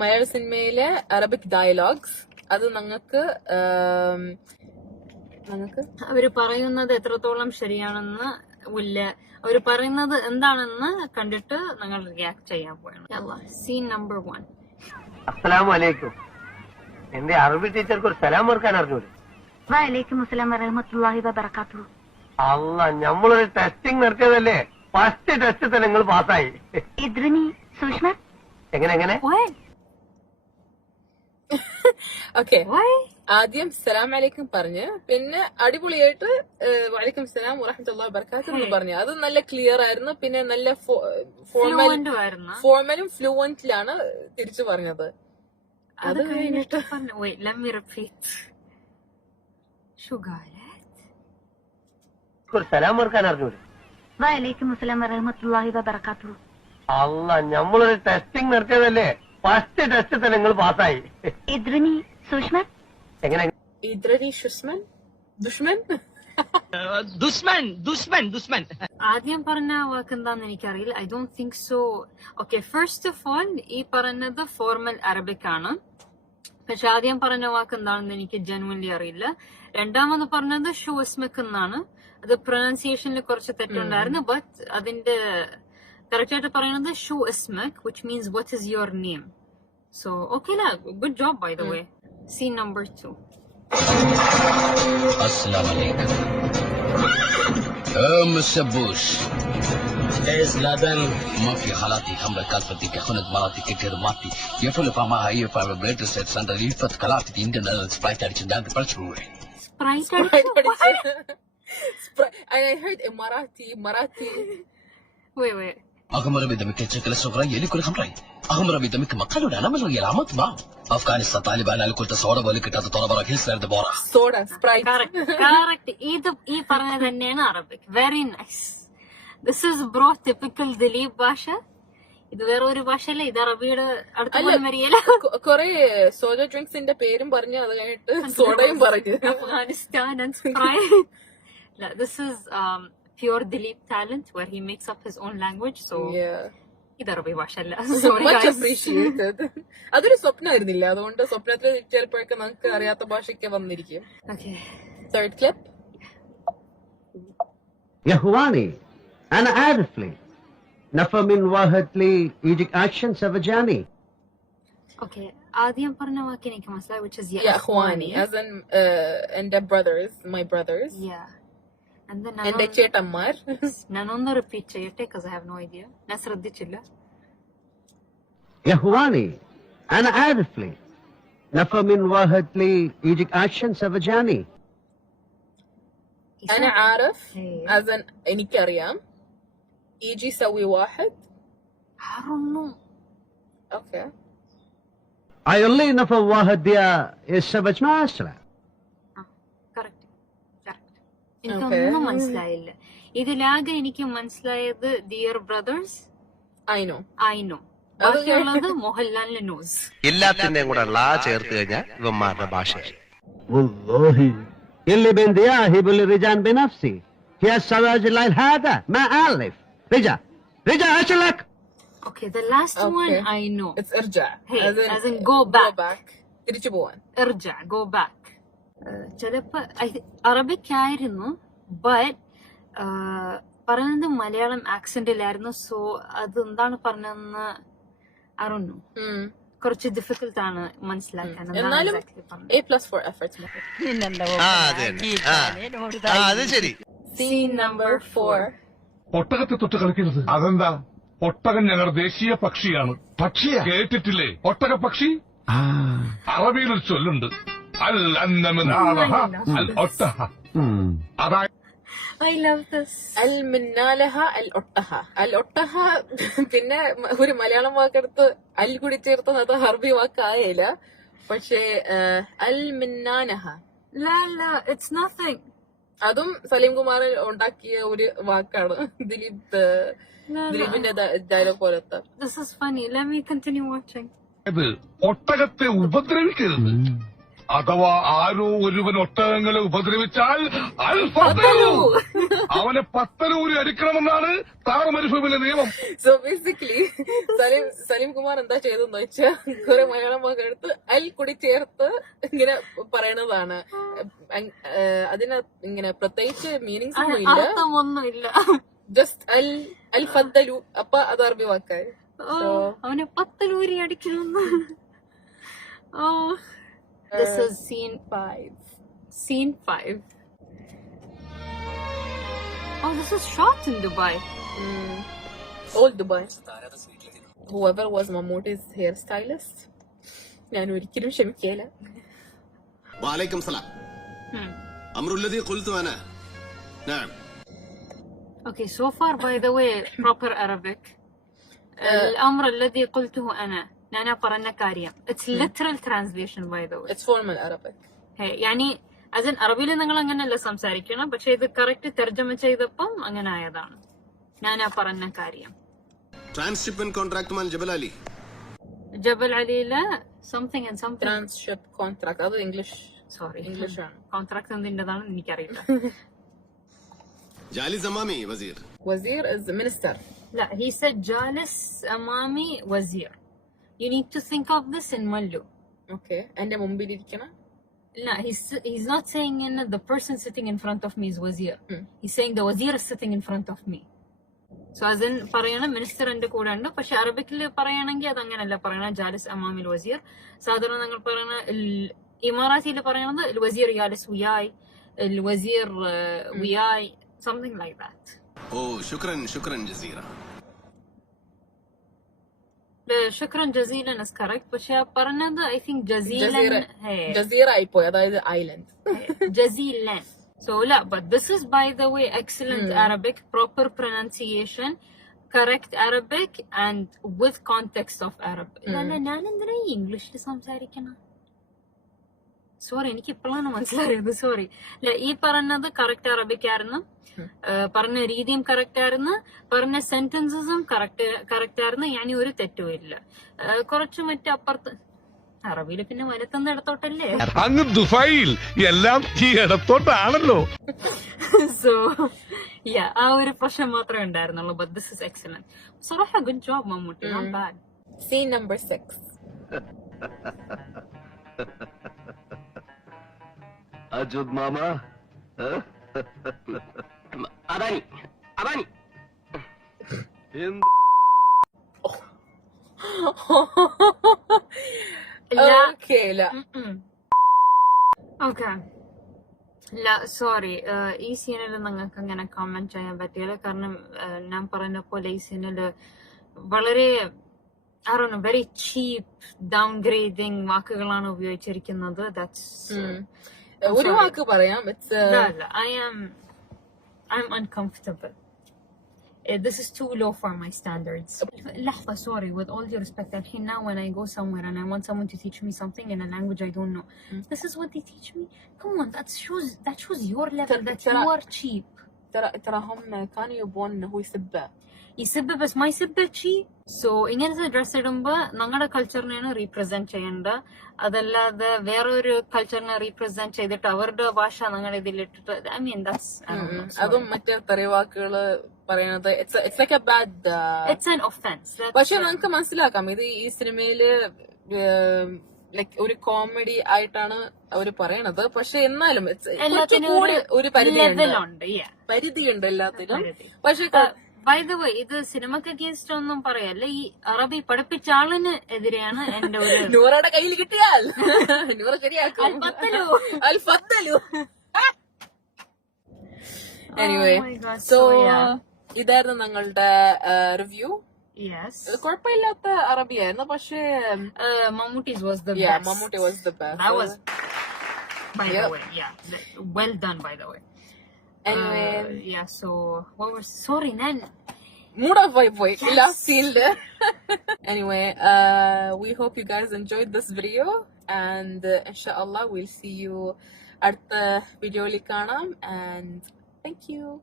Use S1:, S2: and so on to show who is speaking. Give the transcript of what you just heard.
S1: മലയാള സിനിമയിലെ Arabic dialogues. അത് ഞങ്ങൾക്ക് ഞങ്ങൾക്ക്
S2: അവർ പറയുന്നത് എത്രത്തോളം ശരിയാണെന്ന് ഇല്ല അവർ പറയുന്നത് എന്താണെന്ന് കണ്ടിട്ട് ഞങ്ങൾ റിയാക്ട് ചെയ്യാൻ പോയാണ് സീൻ നമ്പർ വൺ
S3: അസ്സലാമു അലൈക്കും എന്റെ അറബി ടീച്ചർക്ക് ഒരു സലാം ഓർക്കാൻ അറിഞ്ഞൂടെ?
S4: വലൈക്കും അസ്സലാം വറഹമത്തുള്ളാഹി വബറകാതുഹു.
S3: അല്ല നമ്മളൊരു ടെസ്റ്റിംഗ് നടത്തിയതല്ലേ? ഫസ്റ്റ് ടെസ്റ്റ് തന്നെ നിങ്ങൾ പാസ്സായി
S4: ഇദ്രിനി സുഷ്മ?
S3: എങ്ങനെ എങ്ങനെ?
S1: ഓക്കെ ആദ്യം സലാം അലൈക്കും പറഞ്ഞ്. പിന്നെ അടിപൊളിയായിട്ട് വലൈക്കും സലാം വറഹമത്തുള്ള ബർക്കാത്ത എന്ന് പറഞ്ഞു. അത് നല്ല ക്ലിയർ ആയിരുന്നു. പിന്നെ നല്ല ഫോർമൽ ഫോർമലും ഫ്ലുവന്റിലാണ് തിരിച്ചു പറഞ്ഞത്.
S2: അത് കഴിഞ്ഞിട്ട്
S3: സലാം അറിഞ്ഞൂടെ
S4: വലൈക്കും അസ്സലാം വറഹമത്തുള്ളാഹി വബറകാതുഹു.
S3: അല്ല നമ്മളൊരു ടെസ്റ്റിംഗ് നടത്തിയതല്ലേ? ഫസ്റ്റ് ടെസ്റ്റ് തന്നെ നിങ്ങൾ പാസ്സായി.
S4: ഇദ്രിനി സുഷ്മൻ
S3: എങ്ങനെ?
S1: ഇദ്രരി സുഷ്മൻ? ദുഷ്മൻ?
S5: ദുഷ്മൻ ദുഷ്മൻ ദുഷ്മൻ.
S2: ആദ്യം പറഞ്ഞ വാക്ക് എന്താന്ന് എനിക്കറിയില്ല. I don't think so okay first of all ഈ പറഞ്ഞത് ഫോർമൽ അറബിക് ആണ്. പക്ഷെ ആദ്യം പറഞ്ഞ വാക്ക് എന്താണെന്ന് എനിക്ക് ജനുവൻലി അറിയില്ല. രണ്ടാമത് പറഞ്ഞത് ഷൂ ഇസ്മക് എന്നാണ്. അത് പ്രൊനൗൺസിയേഷനിൽ കുറച്ച് തെറ്റുണ്ടായിരുന്നു ബട്ട് അതിന്റെ കറക്റ്റ് ആയിട്ട് പറയുന്നത് ഷൂ ഇസ്മക് which means what is your name So, okay na. Good job, by the mm. way. Scene
S6: number two. Assalamualaikum. أم السبوش إيز لادن ما في حالاتي خمر كالفتي كخنت مراتي ككر ماتي يفل فما هي فما بلاد سيت سندر يفت كلاتي دي إندن سبرايت أديشن دان برشوه سبرايت أديشن and
S1: I heard Emirati Marathi
S2: wait wait
S6: أغمر بدمك شكل الصغرى يلي كل خمري أغمر بدمك مقالو أنا من ويا العمط ما أفغانستان طالبان أنا كنت صورة ولا كنت أتطور برا هيس لرد بورا
S1: Soda, Sprite.
S2: Correct ഇത് ഈ പറഞ്ഞത് തന്നെയാണ് Arabic very nice this is bro typical Dileep ഭാഷ ഇത് വേറെ ഒരു ഭാഷയല്ല ഇത് അറബിയുടെ അടുത്ത്
S1: അല്ല.
S2: പോലും വരികയില്ല
S1: കൊ- കൊറേ സോഡ ഡ്രിങ്ക്സിന്റെ പേരും പറഞ്ഞു അത് കഴിഞ്ഞിട്ട് സോഡയും പറഞ്ഞു
S2: Afghanistan and Sprite this is Pure Dileep talent where he makes up his own language so
S1: Yeah.
S2: ഇത് അറബി ഭാഷയല്ല സോറി
S1: Much appreciated. അതൊരു സ്വപ്നമായിരുന്നില്ല അതുകൊണ്ട് സ്വപ്നത്തിൽ ചിലപ്പോഴൊക്കെ നമുക്ക് അറിയാത്ത ഭാഷയ്ക്ക് വന്നിരിക്കും
S2: ഓക്കെ
S1: തേർഡ് ക്ലിപ്പ്
S7: يا اخواني انا عارف لي نفى من واحد لي يجيك اكشن سفجاني
S2: ഓക്കെ ആദ്യം പറഞ്ഞ വാക്ക് എനിക്ക് മനസ്സിലായി which is
S1: Yeah, Akhwani, as in uh, എന്റെ brothers, my brothers,
S2: yeah And then and
S1: Echetammar.
S2: Nanonna repeat cheyate because I have no idea.
S7: Na sraddichilla. Yahuwani, an Arifli. Nafamin wahatli ijik action savajani.
S1: أنا عارف as an إني كريم يجي يسوي واحد
S2: I don't know
S1: okay
S7: I only know for واحد يا السبج ما
S2: أسرع എനിക്കൊന്നും
S1: Okay.
S2: മനസ്സിലായില്ല ഇതിലാകെ എനിക്ക് മനസ്സിലായത് dear brothers
S1: I know
S2: I know ബാക്കിയുള്ളത് മോഹൻലാലിന്റെ news
S8: എല്ലാത്തിന്റെയും കൂടെ ലാ ചേർത്ത് കഴിഞ്ഞാൽ ഇവന്മാരുടെ ഭാഷയായി
S7: والله اللي بين دياه باللي رجال بنفسي يا السراج الليل هذا ما الف رجع رجع اشلك
S2: okay the last one
S1: Okay.
S2: I know
S1: it's ارجع
S2: Hey,
S1: as in,
S2: as in go back.
S1: back തിരിച്ചു പോവാൻ
S2: ഇർജ ഗോ ബാക്ക് ചിലപ്പോ അറബിക് ആയിരുന്നു ബട്ട് പറയുന്നത് മലയാളം ആക്സെന്റിലായിരുന്നു സോ അത് എന്താണ് പറഞ്ഞതെന്ന് അറിഞ്ഞു. കുറച്ച് ഡിഫിക്കൽട്ട് ആണ് മനസ്സിലാക്കാൻ. പറഞ്ഞത്.
S9: ഒട്ടകത്തെ തൊട്ട് കളിക്കരുത്. അതെന്താ? ഒട്ടകൻ ഞങ്ങളുടെ ദേശീയ പക്ഷിയാണ്. പക്ഷിയാ? കേട്ടിട്ടില്ലേ? ഒട്ടക പക്ഷി അറബിയിൽ ഒരു ചൊല്ലുണ്ട്. ഒട്ടഹ. അതായത്
S2: ഐ ലവ് this.
S1: അൽ മിന്നാലഹ അൽ ഒട്ടഹ. അൽ ഒട്ടഹ പിന്നെ ഒരു മലയാളം വാക്കെടുത്ത് അൽ കൂടി ചേർത്ത് അത് ഹർബി വാക്കായില്ല പക്ഷേ അൽ മിന്നാനഹ.
S2: It's nothing it's nothing.
S1: അതും സലീം കുമാർ ഉണ്ടാക്കിയ ഒരു വാക്കാണ്. ദിലീപ്. ദിലീപിന്റെ ഡയലോഗ് പോലത്തെ.
S2: This is funny let me continue watching
S9: ഒട്ടകത്തെ ഉപദ്രവിക്കരുത്. അഥവാ ആരോ ഒരുവൻ ഒട്ടകങ്ങളെ ഉപദ്രവിച്ചാൽ അൽ അവനെ പത്തലൂരി അടിക്കണമെന്നാണ് താർ മരുഭൂമിയിലെ നിയമം.
S1: സോ ബേസിക്കലി സലീം സലീം കുമാർ എന്താ ചെയ്തെന്ന് വെച്ചാൽ കുറെ മലയാളം വാക്ക് അൽ കൂടി ചേർത്ത് ഇങ്ങനെ പറയണതാണ്. അതിന് ഇങ്ങനെ പ്രത്യേകിച്ച് മീനിങ്സ് ഒന്നും ഇല്ല ജസ്റ്റ് അൽ അൽ ഫദ്ദലു. അപ്പൊ അത് അറബി വാക്കായി.
S2: അവനെ പത്തലൂരി അടിക്കണമെന്ന്. ഓ This is scene five scene five oh this is shot in Dubai
S1: all Dubai whoever was Mammootty's hair stylist ഞാൻ ഒരിക്കലും ക്ഷമിക്കേല
S8: وعليكم السلام أمر الذي قلت أنا نعم
S2: Okay, so far, by the way, proper Arabic. الأمر الذي قلته أنا ഞാൻ ആ പറഞ്ഞ കാര്യം. It's literal translation by the
S1: it's formal Arabic
S2: يعني as in അറബിയിൽ നിങ്ങൾ അങ്ങനെയല്ല സംസാരിക്കണം പക്ഷെ ഇത് കറക്റ്റ് തർജമ ചെയ്തപ്പം അങ്ങനെ ആയതാണ്. ഞാൻ ആ പറഞ്ഞ കാര്യം.
S8: Transhipment contract man Jebel Ali
S2: Jebel അലിയിലെ something and something
S1: tranship contract അത് ഇംഗ്ലീഷ്
S2: സോറി
S1: ഇംഗ്ലീഷ് ആണ്.
S2: കോൺട്രാക്ട് എന്തിന്റെതാണെന്ന് എനിക്കറിയില്ല.
S8: ജാലിസ് അമാമി وزير
S1: وزير ഇസ് മിനിസ്റ്റർ
S2: لا he said ജാലിസ് അമാമി وزير you need to think of this in Mallu
S1: okay എന്റെ മുമ്പിലിരിക്കണ
S2: No, he's he's not saying in the person sitting in front of me is wazir. He's saying the wazir is sitting in front of me. So അതിൻ പറയണ minister എന്റെ കൂടെ ഉണ്ട് പക്ഷെ അറബിക്കിൽ പറയണമെങ്കിൽ അത് അങ്ങനെയല്ല പറയണ ജാലിസ് അമാമിൽ വസീർ സാധാരണ നിങ്ങൾ പറയണ ഇമാറാത്തിയിൽ പറയണത് "അൽ വസീർ യാലിസ് വിയായ് അൽ വസീർ വിയായ് സംതിങ് ലൈക്ക് ദാറ്റ്
S8: ഓ ശുക്രൻ ശുക്രൻ ജസീറ
S2: ശുക്രൻ ജസീലൻ ഇസ് കറക്റ്റ് പക്ഷെ ആ പറഞ്ഞത് ഐ തിങ്ക് ജസീലൻ
S1: ജസീറ ജസീറ ആയിപ്പോയി അതായത് island
S2: Jazilan. So, la, but this is, by the way, excellent Arabic, proper pronunciation, correct Arabic, and with context of Arabic. അല്ല ഞാൻ എന്തിനാ ഈ ഇംഗ്ലീഷിൽ സംസാരിക്കണം സോറി എനിക്ക് ഇപ്പോഴാണ് മനസ്സിലായത് സോറി ഈ പറഞ്ഞത് കറക്റ്റ് അറബിക് ആയിരുന്നു. പറഞ്ഞ രീതിയും കറക്റ്റ് ആയിരുന്നു. പറഞ്ഞ സെന്റൻസസും കറക്റ്റ് കറക്റ്റ് ആയിരുന്നു. ഞാൻ ഒരു തെറ്റും ഇല്ല. കുറച്ച് മറ്റേ അപ്പുറത്ത് അറബിയിൽ പിന്നെ വലത്തുനിന്ന് ഇടത്തോട്ടല്ലേ?
S9: അങ്ങ് ദുബായിൽ എല്ലാം ഈ ഇടത്തോട്ടാണല്ലോ.
S2: സോ യാ ആ ഒരു പ്രശ്നം മാത്രമേ ഉണ്ടായിരുന്നുള്ളൂ but this is excellent so good job Mammootty.
S1: Scene number six
S3: അജുത് മാമ? അദാനി അദാനി.
S2: സോറി. ഈ സീനിൽ നിങ്ങൾക്ക് അങ്ങനെ കമന്റ് ചെയ്യാൻ പറ്റിയില്ല. കാരണം ഞാൻ പറഞ്ഞ പോലെ ഈ സീനിൽ വളരെ അറിയണം വെരി ചീപ്പ് ഡൗൺ ഗ്രേഡിങ് വാക്കുകളാണ് ഉപയോഗിച്ചിരിക്കുന്നത്. ദാറ്റ്സ്
S1: ഒരു വാക്ക് പറയാം
S2: it's I am I'm uncomfortable Uh, this is too low for my standards. لحظة, sorry, with all due respect, الحين now when I go somewhere and I want someone to teach me something in a language I don't know, this is what they teach me? Come on, that shows that shows your level,
S1: ترى-
S2: that
S1: ترى-
S2: you are cheap.
S1: ترى ترى هم كانوا يبون انه هو يسبه
S2: ഇസബ് മൈസബച്ചി so ഇങ്ങനത്തെ dress ഇടുമ്പോ നമ്മുടെ കൾച്ചറിനെയാണ് represent ചെയ്യേണ്ടത് അതല്ലാതെ വേറൊരു കൾച്ചറിനെ represent ചെയ്തിട്ട് അവരുടെ ഭാഷ നിങ്ങൾ ഇതിൽ ഇട്ടിട്ട് ഐ മീൻ ദാറ്റ്സ്
S1: അതും മറ്റേ തെറിവാക്കുകൾ പറയുന്നത് എ ബാഡ്
S2: ആൻ
S1: പക്ഷെ നമുക്ക് മനസ്സിലാക്കാം. ഇത് ഈ സിനിമയിൽ ഒരു കോമഡി ആയിട്ടാണ് അവർ പറയണത്. പക്ഷെ എന്നാലും ഒരു പരിധിയുണ്ട്. പരിധിയുണ്ട് എല്ലാത്തിനും. പക്ഷെ
S2: ബൈ ദ വേ ഇത് സിനിമക്ക് അഗേൻസ്റ്റ് ഒന്നും പറയല്ല? ഈ അറബി പഠിപ്പിച്ച ആളിന് എതിരെയാണ് എന്റെ ഒരു
S1: നൂറയുടെ കയ്യിൽ കിട്ടിയാൽ. നൂറ് ശരിയാക്കും. എനിവേ
S2: Oh
S1: സോ
S2: so
S1: ഇതായിരുന്നു ഞങ്ങളുടെ റിവ്യൂ കുഴപ്പമില്ലാത്ത അറബി ആയിരുന്നു പക്ഷേ
S2: Mammootty was
S1: the
S2: Mammootty
S1: was
S2: the best well done by the yeah,
S1: Anyway,
S2: uh, yeah, so what was sorry, Nan.
S1: Mura boy last anyway, uh, we hope you guys enjoyed this video, and uh, inshallah, we'll see you at the video likana, and thank you.